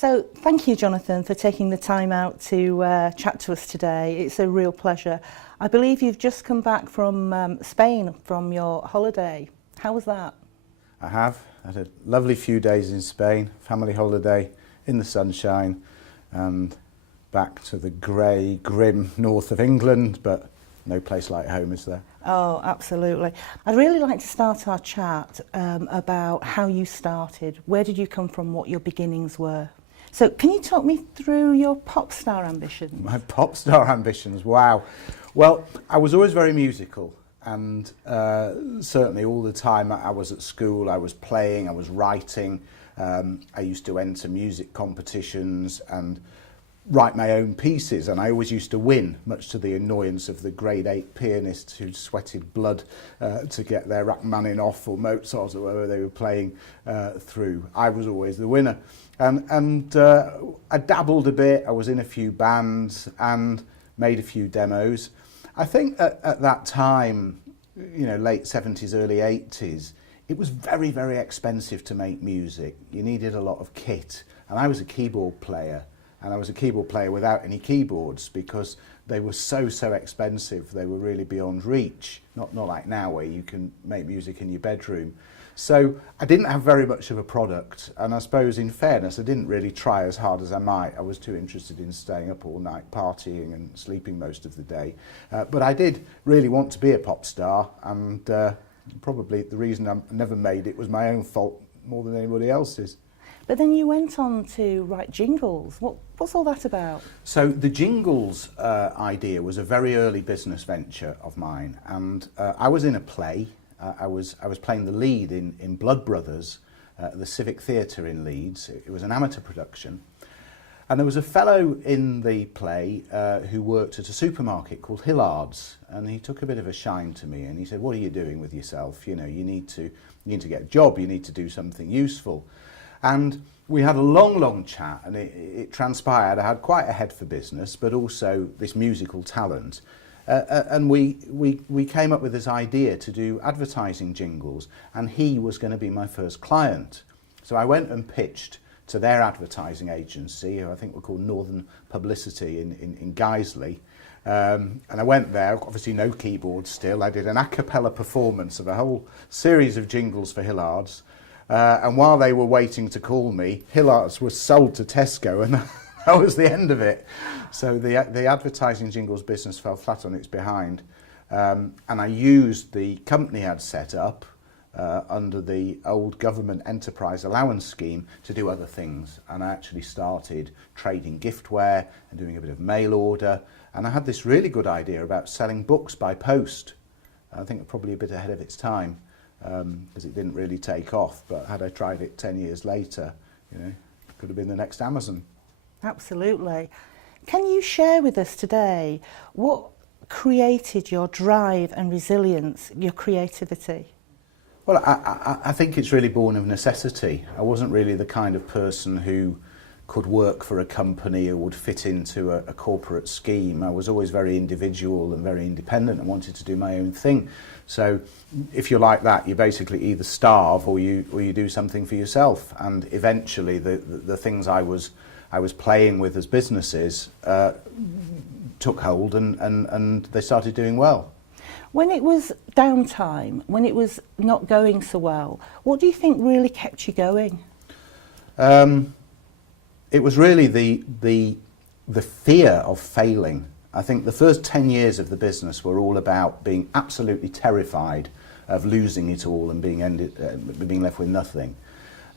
So thank you, Jonathan, for taking the time out to chat to us today. It's a real pleasure. I believe you've just come back from Spain from your holiday. How was that? I have. I had a lovely few days in Spain, family holiday in the sunshine, and back to the grey, grim north of England, but no place like home, is there? Oh, absolutely. I'd really like to start our chat about how you started. Where did you come from, what your beginnings were? So can you talk me through your pop star ambitions? My pop star ambitions, wow. Well, I was always very musical, and certainly all the time I was at school, I was playing, I was writing. I used to enter music competitions and write my own pieces, and I always used to win, much to the annoyance of the grade 8 pianists who sweated blood to get their Rachmaninoff or Mozart or whatever they were playing through. I was always the winner. And I dabbled a bit, I was in a few bands and made a few demos. I think at that time, you know, late 70s, early 80s, it was very, very expensive to make music. You needed a lot of kit, and I was a keyboard player. And I was a keyboard player without any keyboards because they were so expensive. They were really beyond reach. Not like now where you can make music in your bedroom. So I didn't have very much of a product. And I suppose in fairness, I didn't really try as hard as I might. I was too interested in staying up all night partying and sleeping most of the day. But I did really want to be a pop star. And probably the reason I never made it was my own fault more than anybody else's. But then you went on to write jingles. What's all that about? So the jingles idea was a very early business venture of mine, and I was in a play. I was playing the lead in Blood Brothers, the Civic Theatre in Leeds. It was an amateur production, and there was a fellow in the play who worked at a supermarket called Hillard's, and he took a bit of a shine to me, and he said, "What are you doing with yourself? You know, you need to get a job. You need to do something useful." And we had a long chat, and it transpired I had quite a head for business, but also this musical talent. And we came up with this idea to do advertising jingles, and he was going to be my first client. So I went and pitched to their advertising agency, who I think were called Northern Publicity in Guiseley. And I went there, obviously no keyboard still. I did an a cappella performance of a whole series of jingles for Hillard's. And while they were waiting to call me, Hillard's was sold to Tesco, and that was the end of it. So the advertising jingles business fell flat on its behind. And I used the company I'd set up under the old government enterprise allowance scheme to do other things. And I actually started trading giftware and doing a bit of mail order. And I had this really good idea about selling books by post. I think probably a bit ahead of its time. Because it didn't really take off, but had I tried it 10 years later, you know, it could have been the next Amazon. Absolutely. Can you share with us today what created your drive and resilience, your creativity? Well, I think it's really born of necessity. I wasn't really the kind of person who could work for a company or would fit into a corporate scheme. I was always very individual and very independent and wanted to do my own thing. So if you're like that, you basically either starve or you do something for yourself. And eventually the things I was playing with as businesses took hold and they started doing well. When it was downtime, when it was not going so well, what do you think really kept you going? It was really the fear of failing. I think the first 10 years of the business were all about being absolutely terrified of losing it all and being left with nothing.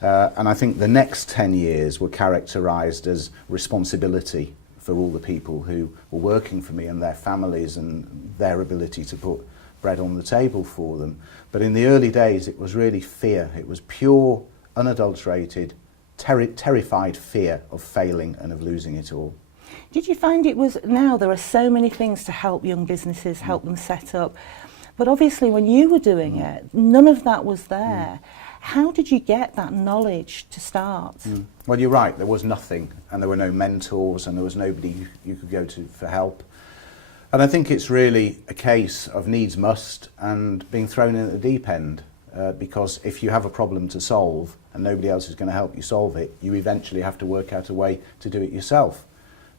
And I think the next 10 years were characterised as responsibility for all the people who were working for me and their families and their ability to put bread on the table for them. But in the early days, it was really fear. It was pure, unadulterated, terrified fear of failing and of losing it all. Did you find it was, now there are so many things to help young businesses, help them set up, but obviously when you were doing it, none of that was there. How did you get that knowledge to start? Well, you're right, there was nothing, and there were no mentors, and there was nobody you could go to for help. And I think it's really a case of needs must and being thrown in at the deep end. because if you have a problem to solve and nobody else is going to help you solve it, you eventually have to work out a way to do it yourself.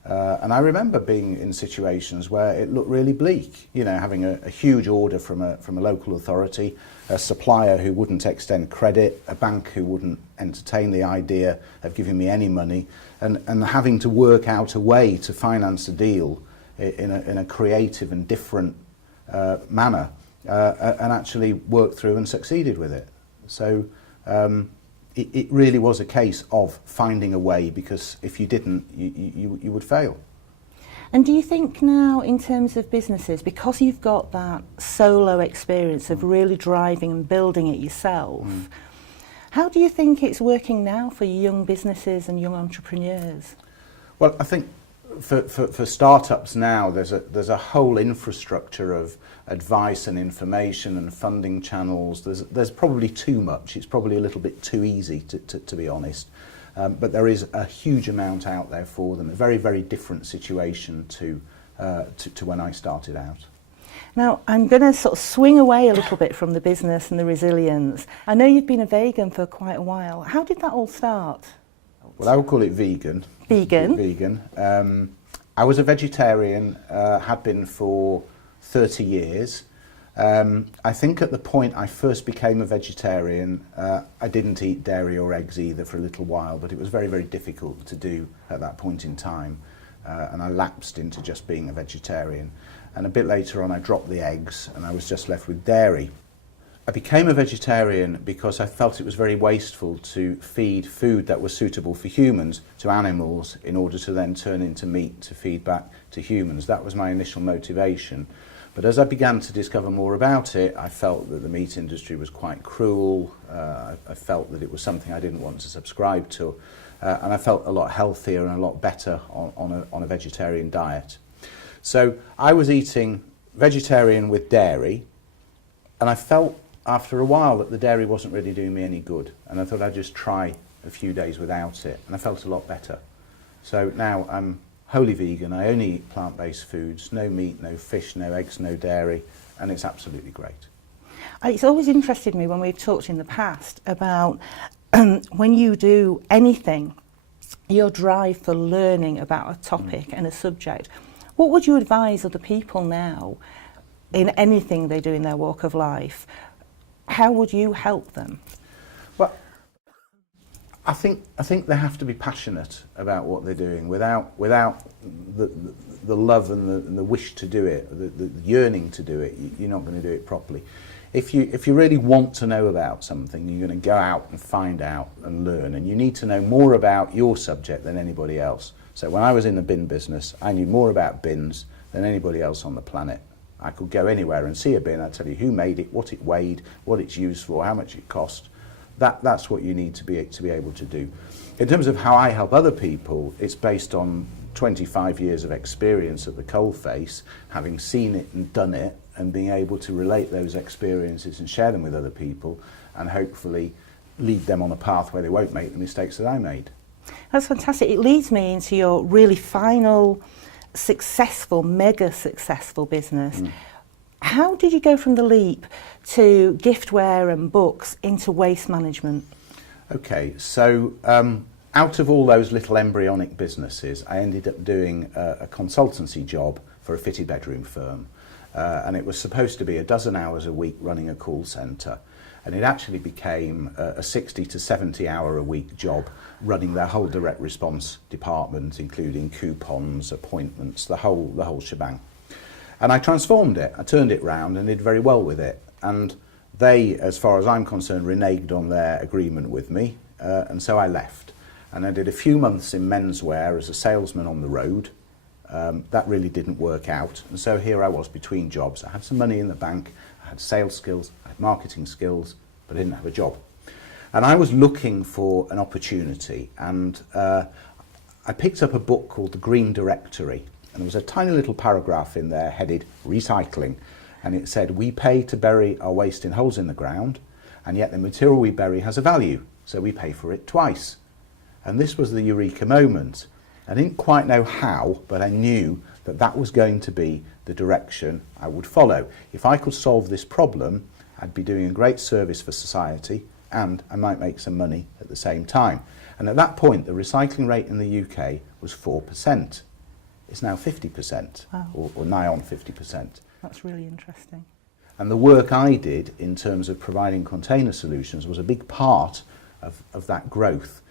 And I remember being in situations where it looked really bleak, you know, having a huge order from a local authority, a supplier who wouldn't extend credit, a bank who wouldn't entertain the idea of giving me any money, and having to work out a way to finance a deal in a creative and different manner, and actually worked through and succeeded with it. So it really was a case of finding a way, because if you didn't, you would fail. And do you think now, in terms of businesses, because you've got that solo experience of really driving and building it yourself, how do you think it's working now for young businesses and young entrepreneurs? Well, I think for startups now, there's a whole infrastructure of advice and information and funding channels. There's probably too much. It's probably a little bit too easy, to be honest. But there is a huge amount out there for them. A very, very different situation to when I started out. Now, I'm going to sort of swing away a little bit from the business and the resilience. I know you've been a vegan for quite a while. How did that all start? Well, I would call it vegan. Vegan? Vegan. I was a vegetarian, had been for 30 years. I think at the point I first became a vegetarian, I didn't eat dairy or eggs either for a little while, but it was very, very difficult to do at that point in time. And I lapsed into just being a vegetarian. And a bit later on, I dropped the eggs and I was just left with dairy. I became a vegetarian because I felt it was very wasteful to feed food that was suitable for humans to animals in order to then turn into meat to feed back to humans. That was my initial motivation. But as I began to discover more about it, I felt that the meat industry was quite cruel. I felt that it was something I didn't want to subscribe to. And I felt a lot healthier and a lot better on a vegetarian diet. So I was eating vegetarian with dairy, and I felt after a while that the dairy wasn't really doing me any good. And I thought I'd just try a few days without it, and I felt a lot better. So now I'm wholly vegan. I only eat plant-based foods, no meat, no fish, no eggs, no dairy, and it's absolutely great. It's always interested me when we've talked in the past about when you do anything, your drive for learning about a topic and a subject. What would you advise other people now in anything they do in their walk of life? How would you help them? Well, I think they have to be passionate about what they're doing. Without the love and the wish to do it, the yearning to do it, you're not going to do it properly. If you really want to know about something, you're going to go out and find out and learn, and you need to know more about your subject than anybody else. So when I was in the bin business, I knew more about bins than anybody else on the planet. I could go anywhere and see a bin. I'd tell you who made it, what it weighed, what it's used for, how much it cost. That's what you need to be able to do. In terms of how I help other people, it's based on 25 years of experience at the coalface, having seen it and done it, and being able to relate those experiences and share them with other people, and hopefully lead them on a path where they won't make the mistakes that I made. That's fantastic. It leads me into your really final, successful, mega successful business. How did you go from the leap to giftware and books into waste management? Okay, so out of all those little embryonic businesses, I ended up doing a consultancy job for a fitted bedroom firm. And it was supposed to be a dozen hours a week running a call centre. And it actually became a 60 to 70 hour a week job running their whole direct response department, including coupons, appointments, the whole shebang. And I transformed it. I turned it round and did very well with it. And they, as far as I'm concerned, reneged on their agreement with me. And so I left. And I did a few months in menswear as a salesman on the road. That really didn't work out. And so here I was between jobs. I had some money in the bank. I had sales skills. I had marketing skills, but I didn't have a job. And I was looking for an opportunity. And I picked up a book called The Green Directory. And there was a tiny little paragraph in there headed recycling. And it said, we pay to bury our waste in holes in the ground, and yet the material we bury has a value, so we pay for it twice. And this was the eureka moment. I didn't quite know how, but I knew that that was going to be the direction I would follow. If I could solve this problem, I'd be doing a great service for society, and I might make some money at the same time. And at that point, the recycling rate in the UK was 4%. It's now 50%, Wow. or nigh on 50%. That's really interesting. And the work I did in terms of providing container solutions was a big part of that growth.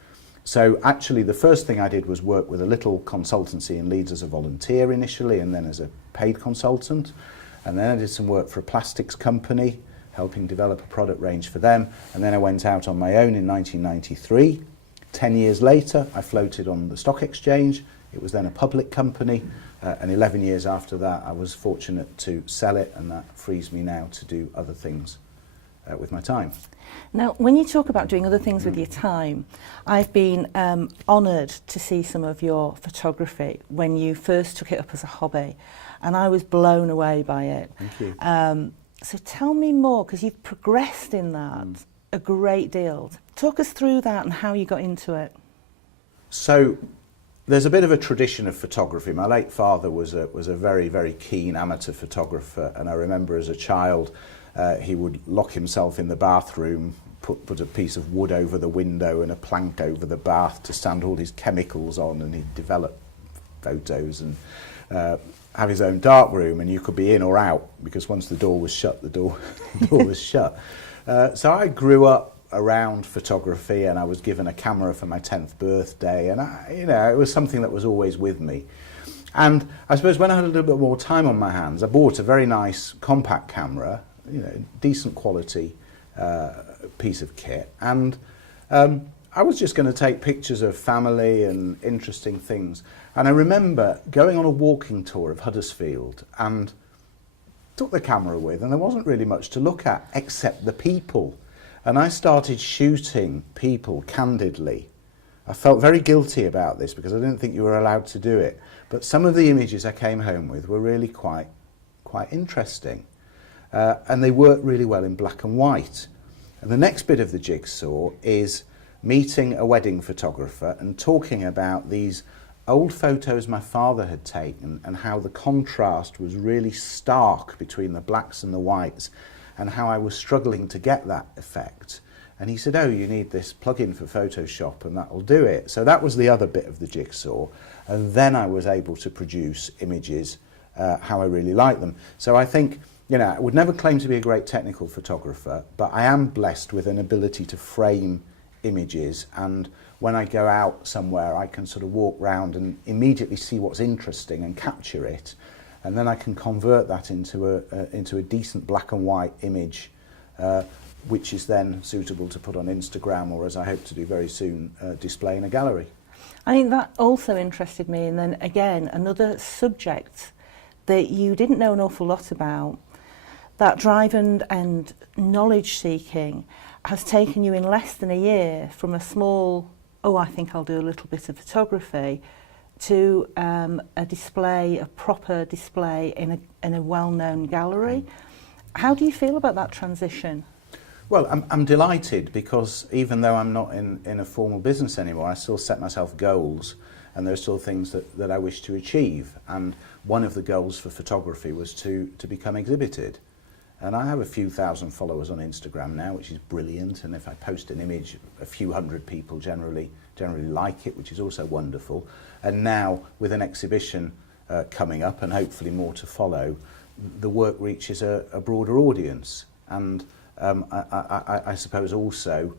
So actually the first thing I did was work with a little consultancy in Leeds as a volunteer initially, and then as a paid consultant. And then I did some work for a plastics company, helping develop a product range for them. And then I went out on my own in 1993. 10 years later, I floated on the stock exchange. It was then a public company. And 11 years after that, I was fortunate to sell it, and that frees me now to do other things with my time. Now, when you talk about doing other things with your time, I've been honoured to see some of your photography when you first took it up as a hobby, and I was blown away by it. Thank you. So tell me more, because you've progressed in that a great deal. Talk us through that and how you got into it. So there's a bit of a tradition of photography. My late father was a very, very keen amateur photographer, and I remember as a child he would lock himself in the bathroom, put a piece of wood over the window and a plank over the bath to stand all his chemicals on, and he'd develop photos and have his own dark room, and you could be in or out, because once the door was shut, the door was shut. So I grew up around photography, and I was given a camera for my 10th birthday, and it was something that was always with me. And I suppose when I had a little bit more time on my hands, I bought a very nice compact camera, decent quality piece of kit, and I was just going to take pictures of family and interesting things. And I remember going on a walking tour of Huddersfield and took the camera with, and there wasn't really much to look at except the people. And I started shooting people candidly. I felt very guilty about this because I didn't think you were allowed to do it. But some of the images I came home with were really quite interesting. And they worked really well in black and white. And the next bit of the jigsaw is meeting a wedding photographer and talking about these old photos my father had taken and how the contrast was really stark between the blacks and the whites, and how I was struggling to get that effect. And he said, oh, you need this plug-in for Photoshop and that'll do it. So that was the other bit of the jigsaw. And then I was able to produce images how I really like them. So I think, I would never claim to be a great technical photographer, but I am blessed with an ability to frame images, and when I go out somewhere I can sort of walk round and immediately see what's interesting and capture it, and then I can convert that into a decent black and white image, which is then suitable to put on Instagram, or as I hope to do very soon, display in a gallery. I think that also interested me, and then again another subject that you didn't know an awful lot about, that drive and knowledge seeking has taken you in less than a year from a small, I think I'll do a little bit of photography, to a proper display in a well-known gallery. How do you feel about that transition? Well, I'm delighted, because even though I'm not in a formal business anymore, I still set myself goals, and there are still things that I wish to achieve. And one of the goals for photography was to become exhibited. And I have a few thousand followers on Instagram now, which is brilliant. And if I post an image, a few hundred people generally like it, which is also wonderful. And now, with an exhibition coming up, and hopefully more to follow, the work reaches a broader audience. And I suppose also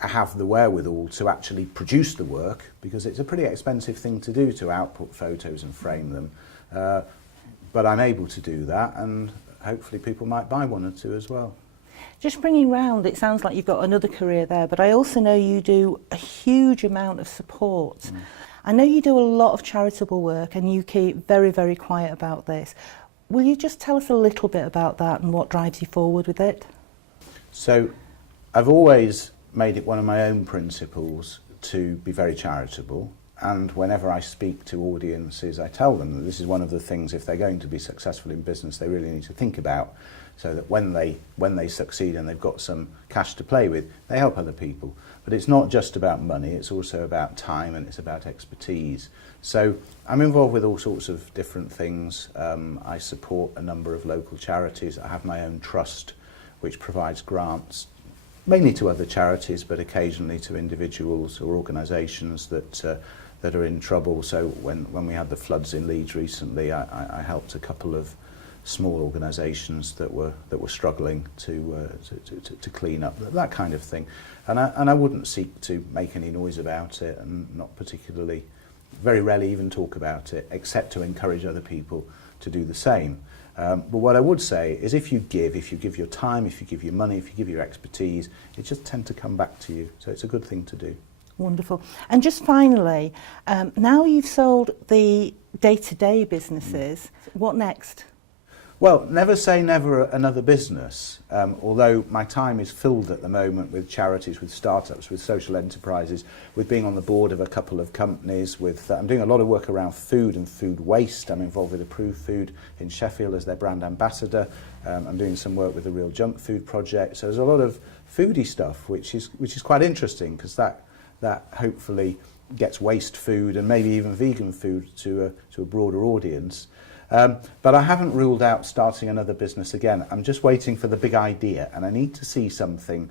I have the wherewithal to actually produce the work, because it's a pretty expensive thing to do, to output photos and frame them. But I'm able to do that, and hopefully people might buy one or two as well. Just bringing round, it sounds like you've got another career there, but I also know you do a huge amount of support. I know you do a lot of charitable work, and you keep very, very quiet about this. Will you just tell us a little bit about that and what drives you forward with it? So I've always made it one of my own principles to be very charitable, and whenever I speak to audiences I tell them that this is one of the things, if they're going to be successful in business, they really need to think about, so that when they succeed and they've got some cash to play with, they help other people. But it's not just about money, it's also about time, and it's about expertise. So I'm involved with all sorts of different things. I support a number of local charities. I have my own trust which provides grants mainly to other charities, but occasionally to individuals or organisations that are in trouble. So when we had the floods in Leeds recently, I helped a couple of small organisations that were struggling to clean up, that kind of thing. And I wouldn't seek to make any noise about it, and not particularly, very rarely even talk about it, except to encourage other people to do the same. But what I would say is if you give your time, if you give your money, if you give your expertise, it just tends to come back to you. So it's a good thing to do. Wonderful. And just finally, now you've sold the day-to-day businesses, what next? Well, never say never another business, although my time is filled at the moment with charities, with startups, with social enterprises, with being on the board of a couple of companies. I'm doing a lot of work around food and food waste. I'm involved with Approved Food in Sheffield as their brand ambassador. I'm doing some work with the Real Junk Food Project. So there's a lot of foodie stuff, which is quite interesting, because that hopefully gets waste food and maybe even vegan food to a broader audience. But I haven't ruled out starting another business again. I'm just waiting for the big idea, and I need to see something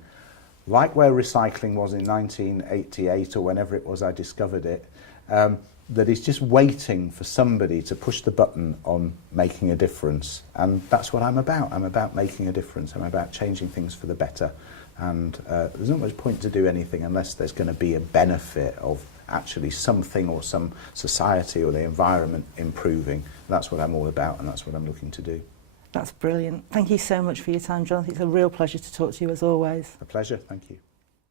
like where recycling was in 1988 or whenever it was I discovered it, that is just waiting for somebody to push the button on making a difference. And that's what I'm about. I'm about making a difference. I'm about changing things for the better. And there's not much point to do anything unless there's going to be a benefit of actually something or some society or the environment improving. That's what I'm all about, and that's what I'm looking to do. That's brilliant. Thank you so much for your time, Jonathan. It's a real pleasure to talk to you as always. A pleasure. Thank you.